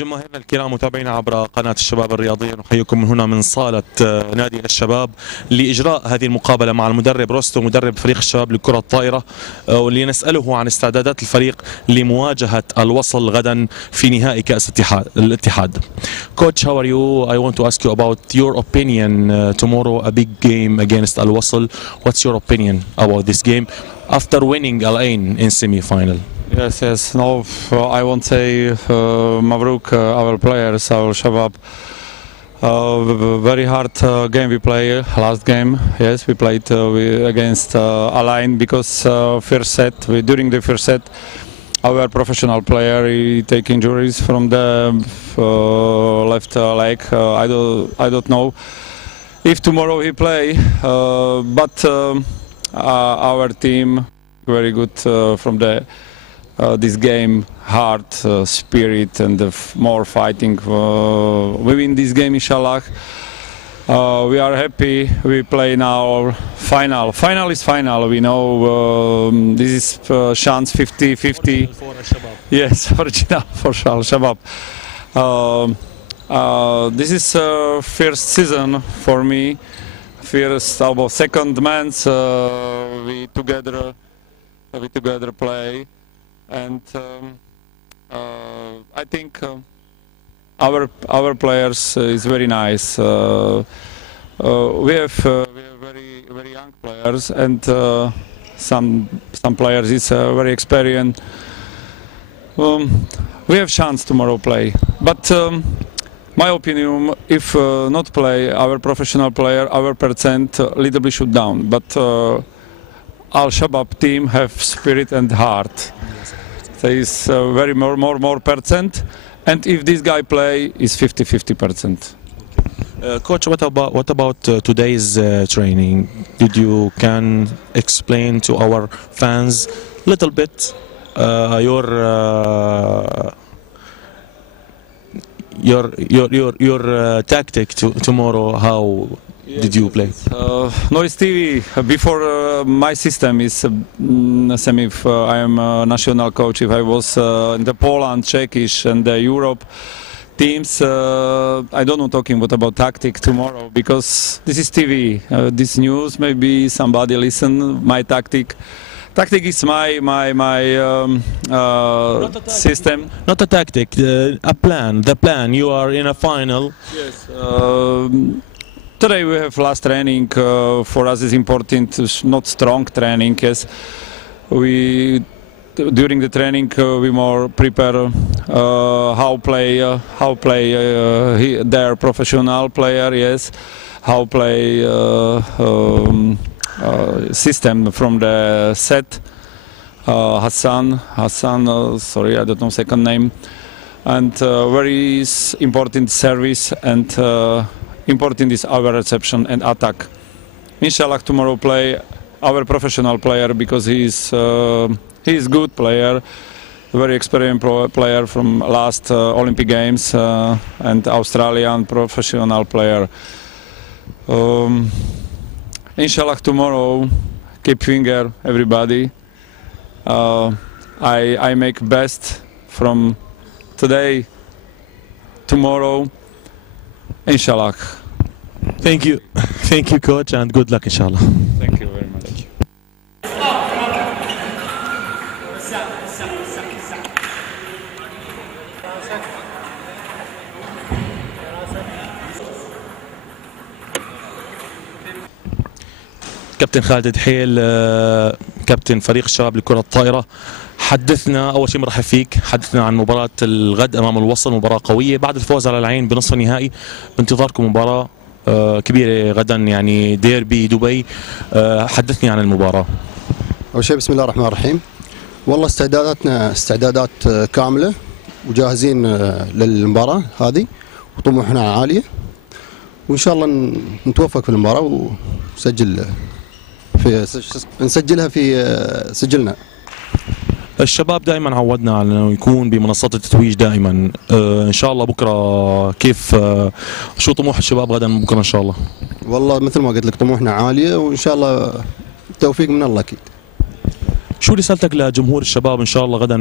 جماهيرنا الكرام متابعينا عبر قناة الشباب الرياضية، نحييكم من هنا من صالة نادي الشباب لإجراء هذه المقابلة مع المدرب روستو مدرب فريق الشباب للكرة الطائرة، واللي نسأله عن استعدادات الفريق لمواجهة الوصل غدا في نهائي كأس الاتحاد. Coach, how are you? I want to ask you about your opinion tomorrow, a big game against Al-Wasl. What's your opinion about this game after winning Al-Ain in semi-final? Yes. No, I won't say Mabruk, our players, our Shabab. Very hard game we play last game. Yes, we played against Al-Ain because during the first set, our professional player he take injuries from the left leg. I don't know if tomorrow he play, but our team very good from the. This game, hard spirit and more fighting. We win this game, inshallah. We are happy. We play now final. Final is final. We know this is chance 50-50. Yes, original for Al-Shabab. This is first season for me. Second month we together play. And I think our players is very nice. We have very young players, and some players is very experienced. We have chance tomorrow play, but my opinion, if not play our professional player, our percent little bit should down. But Al-Shabab team have spirit and heart. There is very more percent, and if this guy play, is 50%. Coach, what about today's training? Did you can explain to our fans little bit your tactic tomorrow? How did you play? Noise TV. Before my system is semi. I am a national coach. If I was in the Poland, Czechish, and the Europe teams, I don't know talking about tactic tomorrow because this is TV. This news maybe somebody listen my tactic. Tactic is my system. Not a tactic. A plan. The plan. You are in a final. Yes. Today we have last training. For us is important, not strong training. Yes, during the training we more prepare how play their professional player. Yes, how play system from the set. Hassan. Sorry, I don't know second name. And very important service and. Important is our reception and attack. Inshallah tomorrow play our professional player because he is good player, very experienced player from last Olympic Games and Australian professional player. Inshallah tomorrow, keep finger everybody. I make best from today, tomorrow. Inshallah. Thank you, coach, and good luck, inshallah. Thank you very much. Thank you. كابتن خالد حيل، كابتن فريق الشباب لكرة الطائرة، حدثنا أول شيء مرحب فيك، حدثنا عن مباراة الغد أمام الوصل، مباراة قوية بعد الفوز على العين بنصف النهائي، بانتظاركم مباراة كبيرة غدا يعني ديربي دبي. حدثني عن المباراة. أول شيء بسم الله الرحمن الرحيم. والله استعداداتنا استعدادات كاملة وجاهزين للمباراة هذه وطموحنا عالية، وإن شاء الله نتوفق في المباراة نسجلها في سجلنا. الشباب دائما عودنا على انه يكون بمنصات التتويج دائما. ان شاء الله بكره كيف شو طموح الشباب غدا بكره ان شاء الله؟ والله مثل ما قلت لك طموحنا عاليه وان شاء الله توفيق من الله اكيد. شو رسالتك لجمهور الشباب ان شاء الله غدا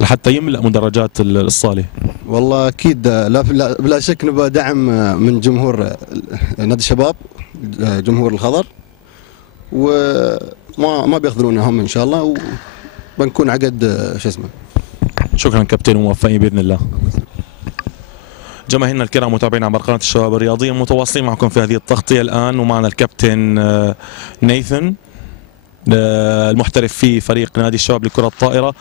لحتى يملأ مدرجات الصالة؟ والله اكيد بلا شك نبغى دعم من جمهور نادي الشباب، جمهور الخضر، وما بيخذلونا هم ان شاء الله، وبنكون عقد شو اسمه. شكرا كابتن وموفقين باذن الله. جماهيرنا الكرام متابعين عبر قناة الشباب الرياضية، متواصلين معكم في هذه التغطية الآن، ومعنا الكابتن نايثن المحترف في فريق نادي الشباب لكرة الطائرة.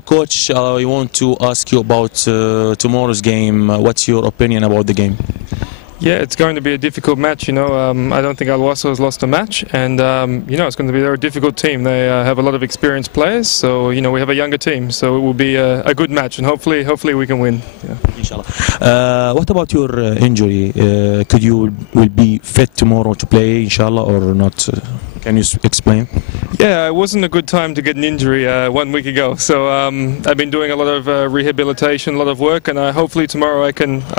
Coach, I want to ask you about tomorrow's game. What's your opinion about the game? Yeah, it's going to be a difficult match. I don't think Al Wasl has lost a match, and it's going to be they're a difficult team. They have a lot of experienced players, so we have a younger team, so it will be a good match, and hopefully we can win. Yeah. Inshallah. What about your injury? Could you will be fit tomorrow to play, inshallah, or not? Can you explain? Yeah, it wasn't a good time to get an injury 1 week ago. So I've been doing a lot of rehabilitation, a lot of work, and hopefully tomorrow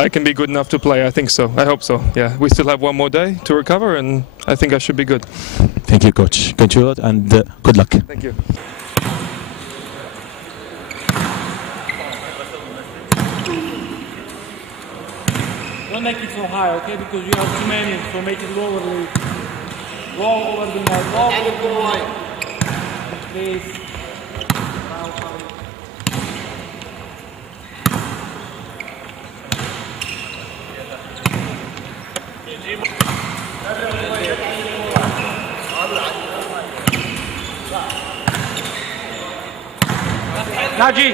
I can be good enough to play. I think so. I hope so. Yeah, we still have one more day to recover, and I think I should be good. Thank you, coach. Continue and good luck. Thank you. Don't make it so high, okay? Because you have too many, so make it lower. Roll over the net. Roll over the net. Please. Naji.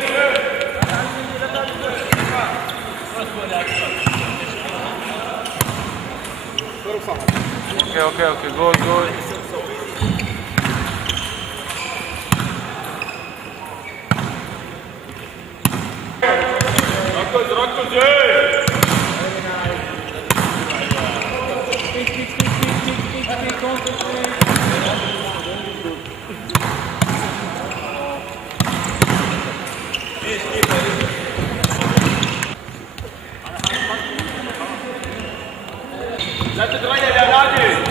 Okay, go. لا تتغير يا نادي.